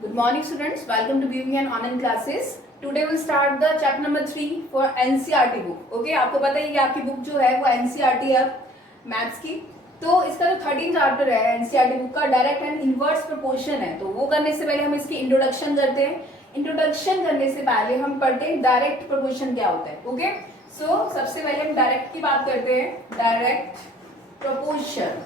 Good morning students, welcome to viewing and online classes. Today we will start the chapter number 3 for NCERT book. Okay, आपको पता है कि आपकी book जो है वो NCERT है मैथ्स की। तो इसका जो 13 चैप्टर है NCERT बुक का डायरेक्ट एंड इनवर्स प्रोपोर्शन है। तो वो करने से पहले हम इसकी इंट्रोडक्शन करते हैं। इंट्रोडक्शन करने से पहले हम पढ़ते हैं डायरेक्ट प्रोपोर्शन क्या होता है। ओके, सो सबसे पहले हम डायरेक्ट की बात करते हैं। डायरेक्ट प्रोपोर्शन,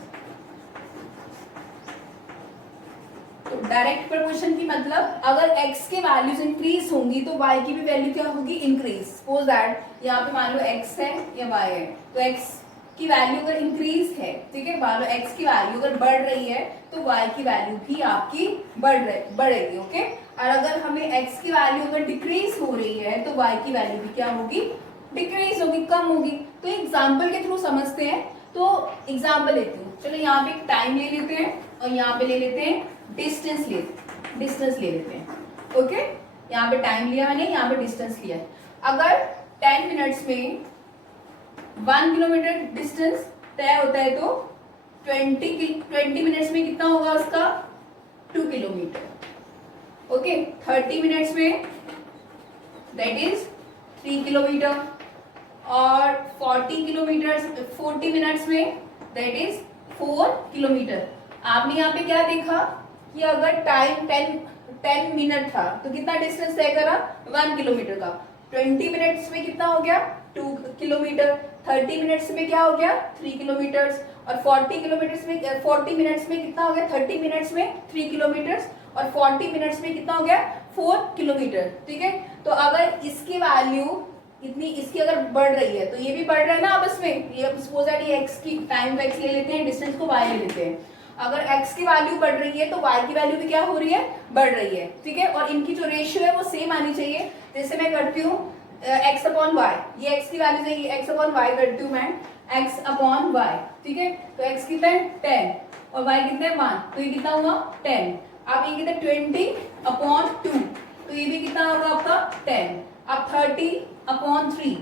तो डायरेक्ट प्रोपोर्शन की मतलब अगर x के वैल्यूज इंक्रीज होंगी तो y की भी वैल्यू क्या होगी, इंक्रीज। सपोज दैट यहाँ पे मान लो x है या y है, तो x की वैल्यू अगर इंक्रीज है, ठीक है, मान लो x की वैल्यू अगर बढ़ रही है तो y की वैल्यू भी आपकी बढ़ेगी। ओके, और अगर हमें x की वैल्यू अगर डिक्रीज हो रही है तो y की वैल्यू भी क्या होगी, डिक्रीज होगी, कम होगी। तो एग्जाम्पल के थ्रू समझते हैं। तो एग्जाम्पल लेती हूँ, चलो यहाँ पे टाइम ले लेते हैं और यहाँ पे ले लेते हैं डिस्टेंस ले लेते हैं। ओके, यहाँ पे टाइम लिया मैंने, यहाँ पे डिस्टेंस लिया है। अगर 10 मिनट्स में 1 किलोमीटर डिस्टेंस तय होता है तो 20 मिनट्स में कितना होगा उसका, 2 किलोमीटर। ओके, 30 मिनट्स में दैट इज 3 किलोमीटर और 40 मिनट्स में दैट इज 4 किलोमीटर। आपने यहाँ पे क्या देखा कि अगर टाइम 10 मिनट था तो कितना डिस्टेंस तय करा, 1 किलोमीटर का। 20 मिनट्स में कितना हो गया, 2 किलोमीटर। 30 मिनट्स में क्या हो गया, 3 किलोमीटर्स। और 40 मिनट्स में कितना हो गया, 30 मिनट्स में 3 किलोमीटर्स और 40 मिनट्स में कितना हो गया, 4 किलोमीटर। ठीक है, तो अगर इसकी वैल्यू इतनी, इसकी अगर बढ़ रही है तो ये भी बढ़ रहा है ना आपस में। ये सपोज दैट ये x की टाइम को x ले लेते हैं, डिस्टेंस को y ले लेते हैं। अगर x की वैल्यू बढ़ रही है तो y की वैल्यू भी क्या हो रही है, बढ़ रही है। ठीक है, और इनकी जो रेशियो है वो सेम आनी चाहिए। जैसे मैं करती हूँ x अपॉन वाई, ये x की वैल्यू चाहिए, x अपॉन वाई करती हूँ मैं, x अपॉन वाई। ठीक है, तो x कितना है 10 और y कितना है 1, तो ये कितना हुआ 10। आप ये कितना 20 अपॉन 2, तो ये भी कितना होगा आपका 10। अब 30 अपॉन 3,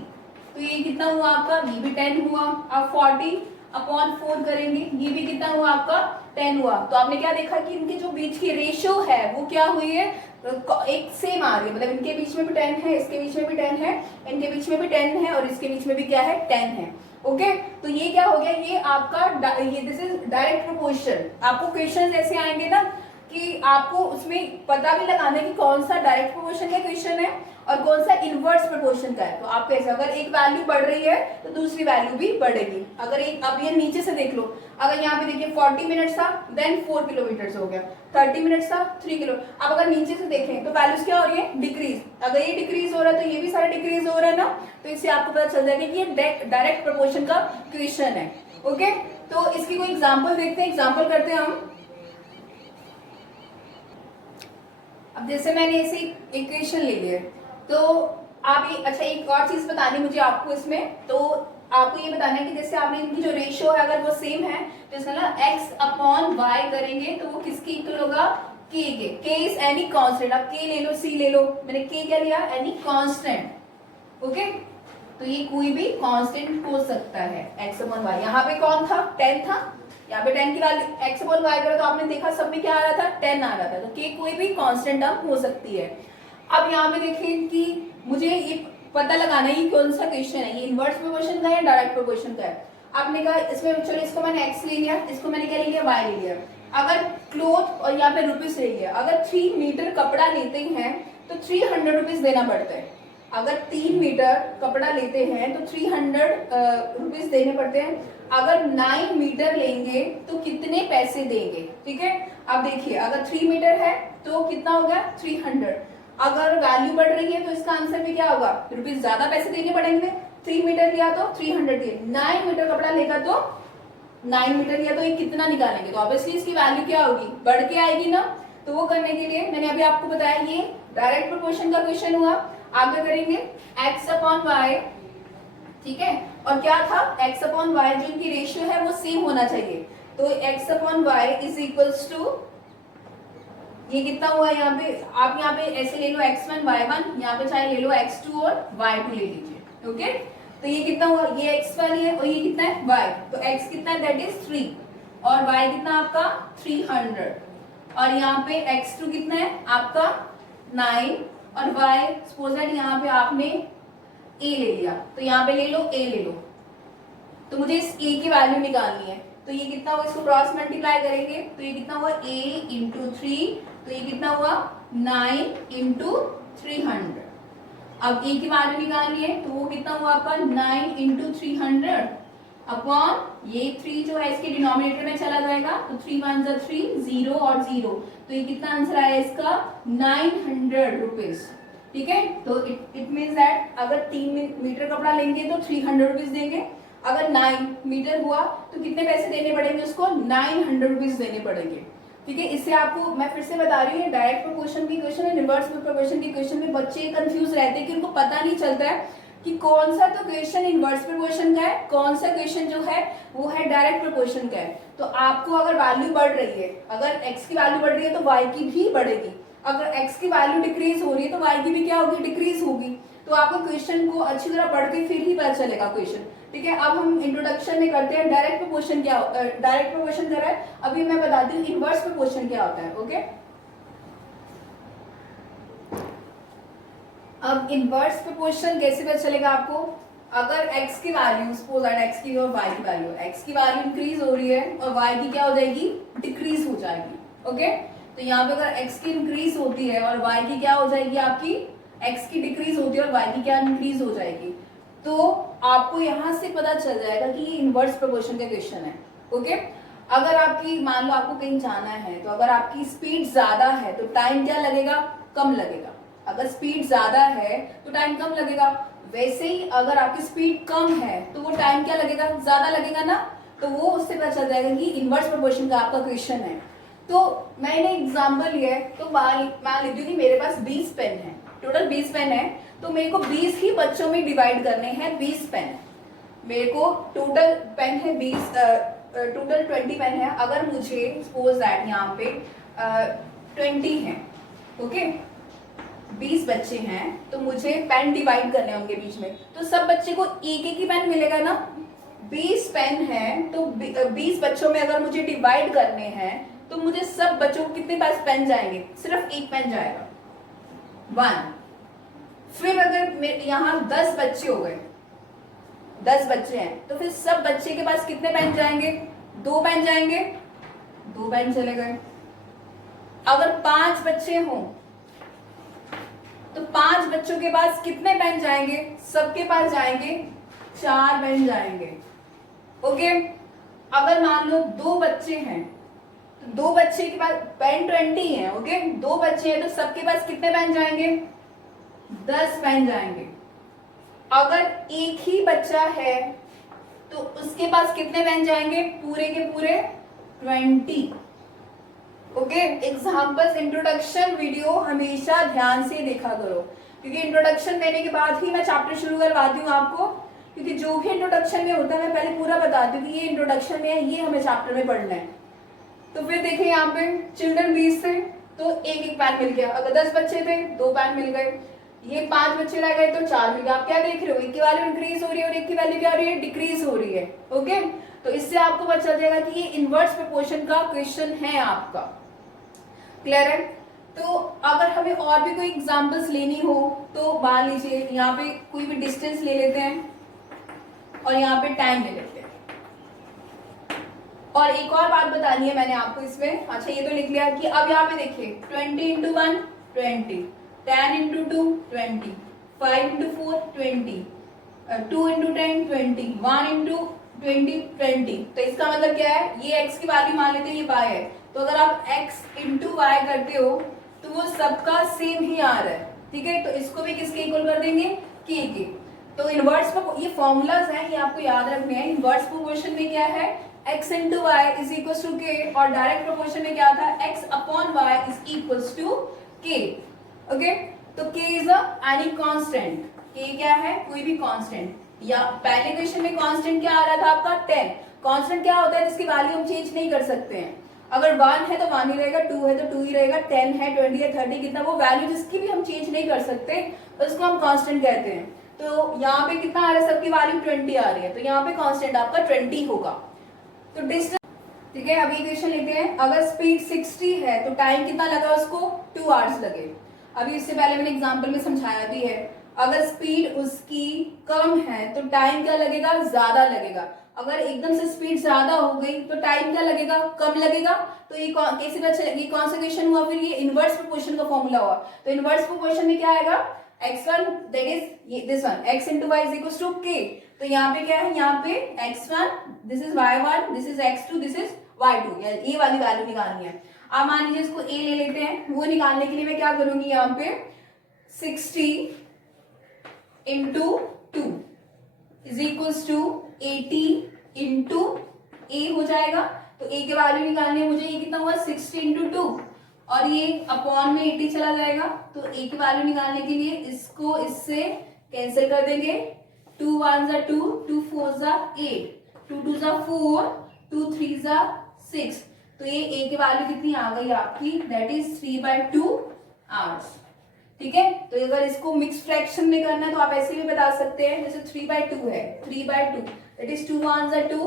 तो ये कितना हुआ आपका, ये भी 10 हुआ। अब 40 अपॉन 4 करेंगे, ये भी कितना हुआ आपका 10 हुआ। तो आपने क्या देखा कि इनके जो बीच की रेशियो है वो क्या हुई है, एक सेम आ रही है। मतलब इनके बीच में भी 10 है, इसके बीच में भी 10 है, इनके बीच में भी 10 है और इसके बीच में भी क्या है, 10 है। ओके, तो ये क्या हो गया, ये आपका ये दिस इज डायरेक्ट प्रोपोर्शन। आपको क्वेश्चन ऐसे आएंगे ना कि आपको उसमें पता भी लगाना है कि कौन सा डायरेक्ट प्रोपोर्शन का क्वेश्चन है और कौन सा इनवर्स प्रोपोर्शन का है। तो आप कैसे, अगर एक वैल्यू बढ़ रही है तो दूसरी वैल्यू भी बढ़ेगी। अगर एक, अब ये नीचे से देख लो, अगर यहाँ पे देखिए 40 मिनट्स था देन 4 किलोमीटर हो गया, 30 मिनट्स था 3 किलो। अब अगर नीचे से देखें तो वैल्यूज क्या हो रही है, डिक्रीज। अगर ये डिक्रीज हो रहा है तो ये भी सारा डिक्रीज हो रहा है ना, तो इससे आपको पता चल जाएगा कि ये डायरेक्ट प्रोपोर्शन का क्वेश्चन है। ओके, तो इसकी कोई एग्जाम्पल देखते हैं, एग्जाम्पल करते हैं हम। अब जैसे मैंने ऐसे इक्वेशन ले लिया, तो आप ये, अच्छा एक और चीज बतानी मुझे आपको इसमें, तो आपको ये बताना है कि जैसे आपने इनकी जो रेशियो है अगर वो सेम है तो इसका ना x अपॉन वाई करेंगे तो वो किसकी इक्वल होगा, k के। k इज एनी कांस्टेंट, आप k ले लो, c ले लो, मैंने k क्या लिया, एनी कांस्टेंट। ओके, तो ये कोई भी कांस्टेंट हो सकता है x अपॉन वाई। यहाँ पे कौन था, 10 था, यहाँ पे 10 की वैल्यू x अपॉन वाई करो तो आपने देखा सब में क्या आ रहा था, 10 आ रहा था। तो k कोई भी कांस्टेंट टर्म हो सकती है। अब यहाँ पे देखिए कि मुझे ये पता लगाना है ये कौन सा क्वेश्चन है, ये इनवर्स प्रोपोर्शन का है या डायरेक्ट प्रोपोर्शन का है। आपने कहा इसमें, चलो इसको मैंने x ले लिया, इसको मैंने क्या ले लिया, y ले लिया। अगर क्लोथ और यहाँ पे रुपीस ले लिया, अगर 3 मीटर कपड़ा लेते हैं तो 300 रुपीज देना पड़ता है। अगर 3 मीटर कपड़ा लेते हैं तो 300 रुपीज देने पड़ते हैं। अगर 9 मीटर लेंगे तो कितने पैसे देंगे। ठीक है, अब देखिए अगर 3 मीटर है तो कितना होगा 300। अगर वैल्यू बढ़ रही है तो इसका आंसर भी क्या होगा, रुपीज ज्यादा पैसे देने पड़ेंगे। 3 मीटर लिया तो 300 दिए, 9 मीटर कपड़ा लेगा तो 9 मीटर लिया तो ये कितना निकालेंगे, तो ऑब्वियसली इसकी वैल्यू क्या होगी, बढ़ के आएगी ना। तो वो करने के लिए मैंने अभी आपको बताया ये डायरेक्ट प्रोपोर्शन का क्वेश्चन हुआ। आगे करेंगे x अपॉन वाई, ठीक है, और क्या था x अपॉन वाई, जो इनकी रेशियो है वो सेम होना चाहिए। तो x upon Y is equals to, ये कितना हुआ यहाँ पे, आप यहाँ पे ऐसे ले लो x1 y1, यहाँ पे चाहे ले लो x2 और y2 ले लीजिए। ओके, तो ये कितना हुआ, ये x वाली है और ये कितना है y, तो x कितना है दैट इज 3 और y कितना आपका 300। और यहाँ पे x2 कितना है आपका 9 और y सपोज दैट यहाँ पे आपने a ले लिया, तो यहाँ पे ले लो a ले लो, तो मुझे इस a की वैल्यू निकालनी है। तो ये कितना हुआ, इसको क्रॉस मल्टीप्लाई करेंगे तो ये कितना हुआ a इंटू 3, तो ये कितना हुआ 9 इंटू 300। अब a की वैल्यू निकालनी है तो वो कितना हुआ आपका 9 इंटू 300 अपॉन ये 3 जो है इसके डिनोमिनेटर में चला जाएगा, तो 3 1 जा 3, 0 और 0, तो ये कितना आंसर आया इसका 900 रुपीज। ठीक है, तो इट मीन्स दैट अगर 3 मीटर कपड़ा लेंगे तो 300 रुपीज देंगे, अगर 9 मीटर हुआ तो कितने पैसे देने पड़ेंगे उसको 900 रुपीज देने पड़ेंगे। ठीक है, इससे आपको मैं फिर से बता रही हूँ, डायरेक्ट प्रोपोर्शन की क्वेश्चन है, रिवर्स प्रोपोर्शन की क्वेश्चन में बच्चे कंफ्यूज रहते हैं कि उनको पता नहीं चलता है कि कौन सा तो क्वेश्चन इनवर्स प्रोपोर्शन का है, कौन सा क्वेश्चन जो है वो है डायरेक्ट प्रोपोर्शन का है। तो आपको अगर वैल्यू बढ़ रही है, अगर x की वैल्यू बढ़ रही है तो y की भी बढ़ेगी, अगर x की वैल्यू डिक्रीज हो रही है तो y की भी क्या होगी, डिक्रीज होगी। तो आपको क्वेश्चन को अच्छी तरह पढ़ के फिर ही पता चलेगा क्वेश्चन। ठीक है, अब हम इंट्रोडक्शन में करते हैं डायरेक्ट प्रोपोर्शन क्या, डायरेक्ट प्रोपोर्शन क्या है, अभी मैं बताती हूँ इनवर्स प्रोपोर्शन क्या होता है। ओके, अब इनवर्स प्रोपोर्शन कैसे पता चलेगा आपको, अगर x की वैल्यू सपोज दैट x की और y की वैल्यू, x की वैल्यू इंक्रीज हो रही है और y की क्या हो जाएगी, डिक्रीज हो जाएगी। ओके, तो यहाँ पे अगर x की इंक्रीज होती है और y की क्या हो जाएगी, आपकी x की डिक्रीज होती है और y की क्या इंक्रीज हो जाएगी, तो आपको यहाँ से पता चल जाएगा कि ये इनवर्स प्रोपोर्शन का क्वेश्चन है। ओके, अगर आपकी मान लो आपको कहीं जाना है, तो अगर आपकी स्पीड ज्यादा है तो टाइम क्या लगेगा, कम लगेगा। अगर स्पीड ज्यादा है तो टाइम कम लगेगा, वैसे ही अगर आपकी स्पीड कम है तो वो टाइम क्या लगेगा, ज्यादा लगेगा ना। तो वो उससे पता चल जाएगा कि इनवर्स प्रोपोर्शन का आपका क्वेश्चन है। तो मैंने एग्जांपल लिया है, तो मान लीजिए कि मेरे पास 20 पेन है, टोटल 20 पेन है, तो मेरे को 20 ही बच्चों में डिवाइड करने हैं 20 पेन। मेरे को टोटल पेन है 20, टोटल 20 पेन है। अगर मुझे सपोज दैट यहाँ पे 20 है, ओके 20 बच्चे हैं, तो मुझे पेन डिवाइड करने होंगे बीच में, तो सब बच्चे को एक एक ही पेन मिलेगा ना। 20 पेन है तो 20 बच्चों में अगर मुझे डिवाइड करने हैं तो मुझे सब बच्चों को कितने पास पेन जाएंगे, सिर्फ एक पेन जाएगा, 1। फिर अगर यहाँ 10 बच्चे हो गए, 10 बच्चे हैं, तो फिर सब बच्चे के पास कितने पेन जाएंगे, 2 पेन जाएंगे, 2 पेन चले गए। अगर 5 बच्चे हों तो 5 बच्चों के पास कितने पेन जाएंगे, सबके पास जाएंगे 4 पेन जाएंगे। ओके, अगर मान लो 2 बच्चे हैं तो 2 बच्चे के पास पेन 20 है, ओके 2 बच्चे हैं तो सबके पास कितने पेन जाएंगे, 10 पेन जाएंगे। अगर एक ही बच्चा है तो उसके पास कितने पेन जाएंगे, पूरे के पूरे 20। ओके, एग्जाम्पल्स इंट्रोडक्शन वीडियो हमेशा ध्यान से देखा करो, क्योंकि इंट्रोडक्शन देने के बाद ही मैं चैप्टर शुरू करवाती हूँ आपको, क्योंकि जो भी इंट्रोडक्शन में होता है मैं पहले पूरा बताती हूँ कि ये इंट्रोडक्शन में है, ये हमें चैप्टर में पढ़ना है। तो फिर देखिए यहाँ पे चिल्ड्रन 20 थे तो एक एक पेन मिल गया, अगर 10 बच्चे थे 2 पेन मिल गए, ये 5 बच्चे रह गए तो 4 मिल गया। आप क्या देख रहे हो, एक की वैल्यू इंक्रीज हो रही है और एक की वैल्यू क्या हो रही है, डिक्रीज हो रही है। ओके, तो इससे आपको पता चल जाएगा कि ये इनवर्स प्रोपोर्शन का क्वेश्चन है आपका। क्लियर है? तो अगर हमें और भी कोई एग्जांपल्स लेनी हो तो मान लीजिए यहाँ पे कोई भी डिस्टेंस ले लेते हैं और यहाँ पे टाइम ले लेते हैं। और एक और बात बतानी है मैंने आपको इसमें, अच्छा ये तो लिख लिया कि अब यहाँ पे देखिए 20 into 1 20, 10 into 2 20, 5 into 4 20, 2 into 10 20, 1 into 20 20। तो इसका मतलब क्या है, ये x की वैल्यू मान लेते हैं, ये y है, तो अगर आप x इंटू वाई करते हो तो वो सबका सेम ही आ रहा है। ठीक है, तो इसको भी किसके इक्वल कर देंगे, k के। तो इनवर्स का ये फॉर्मूलाज हैं, ये आपको याद रखने हैं। इनवर्स प्रोपोर्शन में क्या है, x into Y is equal to k, और डायरेक्ट प्रोपोर्शन में क्या था, x upon Y is equal to k। Okay, तो k is any constant, k क्या है, कोई भी कांस्टेंट। या पहले क्वेश्चन में कांस्टेंट क्या आ रहा था आपका 10। कांस्टेंट क्या होता है, जिसकी वैल्यू हम चेंज नहीं कर सकते हैं। अगर 1 है तो 1 ही रहेगा, 2 है तो 2 ही रहेगा, 10 है 20 है 30, कितना वो वैल्यू जिसकी भी हम चेंज नहीं कर सकते तो उसको हम कांस्टेंट कहते हैं। तो यहाँ पे कितना आ रहा है, सबकी वैल्यू 20 आ रही है, तो यहाँ पे कांस्टेंट आपका 20 होगा। तो डिस्टेंस ठीक है, अभी क्वेश्चन लेते हैं। अगर स्पीड 60 है तो टाइम कितना लगा उसको, 2 आवर्स लगे। अभी इससे पहले मैंने एग्जांपल में समझाया भी है, अगर स्पीड उसकी कम है तो टाइम क्या लगेगा, ज्यादा लगेगा। अगर एकदम से स्पीड ज्यादा हो गई तो टाइम क्या लगेगा, कम लगेगा। तो ये कैसे पता चलेगा, ये कौन सा क्वेश्चन हुआ, फिर ये इनवर्स प्रोपोर्शन का फॉर्मूला हुआ। तो इनवर्स प्रोपोर्शन में क्या आएगा, x1 that is this one, x into y is equals to k। तो यहाँ पे क्या है, यहाँ पे x1 this is y1 this is x2 this is y2, ये वाली वैल्यू निकालनी है। अब मान लीजिए इसको a ले लेते हैं, वो निकालने के लिए मैं क्या करूंगी, यहाँ पे 60 into 2 is equals to 80 into a हो जाएगा। तो a के वैल्यू निकालनी है मुझे, ये कितना हुआ 60 into 2 और ये अपॉन में 80 चला जाएगा। तो a की वैल्यू निकालने के लिए इसको इससे कैंसिल कर देंगे, 2 1 जा 2, 2 4 जा 8, 2 2 जा 4, 2 3 जा 6। तो ये a की वैल्यू कितनी आ गई आपकी, दैट इज 3/2 आवर्स। ठीक है, तो अगर इसको मिक्स फ्रैक्शन में करना है तो आप ऐसे भी बता सकते हैं, जैसे 3/2 है, 3/2 दैट इज 2 1 जा 2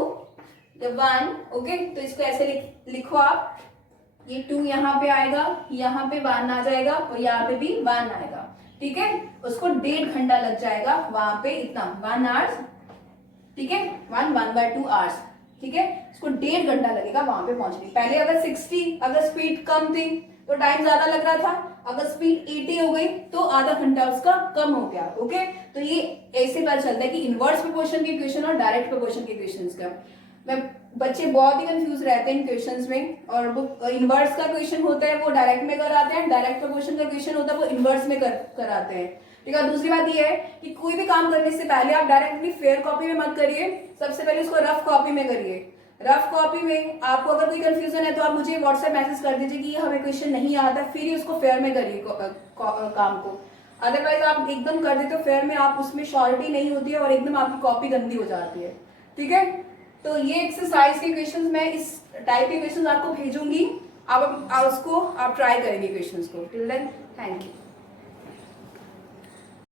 1। ओके, तो इसको ऐसे लिखो आप, ये 2 यहाँ पे आएगा, यहाँ पे 1 आ जाएगा और यहाँ पे भी 1 आएगा। ठीक है, उसको 1.5 घंटा लग जाएगा वहां पे, इतना 1 आवर्स। ठीक है, 1/2 आवर्स। ठीक है, इसको 1.5 घंटा लगेगा वहां पे पहुंचने। पहले अगर 60 अगर स्पीड कम थी तो टाइम ज्यादा लग रहा था, अगर स्पीड 80 हो गई तो आधा घंटा उसका कम हो गया। ओके, तो ये ऐसे पता चलता है कि इनवर्स प्रोपोर्शन के क्वेश्चन और डायरेक्ट प्रोपोर्शन के क्वेश्चंस का। मैं बच्चे बहुत ही कंफ्यूज रहते हैं इन क्वेश्चंस में, और वो इनवर्स का क्वेश्चन होता है वो डायरेक्ट में कराते हैं, डायरेक्ट प्रोपोर्शन का क्वेश्चन होता है वो इनवर्स में कराते हैं। ठीक है, दूसरी बात ये है कि कोई भी काम करने से पहले आप डायरेक्टली फेयर कॉपी में मत करिए, सबसे पहले उसको रफ कॉपी में करिए। रफ कॉपी में आपको अगर कोई कंफ्यूजन है तो आप मुझे व्हाट्सएप मैसेज कर दीजिए कि हमें क्वेश्चन नहीं आता, फिर ही उसको फेयर में करिए काम को। अदरवाइज आप एकदम कर देते हो फेयर में, आप उसमें श्योरिटी नहीं होती है और एकदम आपकी कॉपी गंदी हो जाती है। ठीक है, तो ये एक्सरसाइज के क्वेश्चंस मैं इस टाइप के क्वेश्चंस आपको भेजूंगी, आप उसको आप ट्राई करेंगे क्वेश्चंस को। Till then thank you.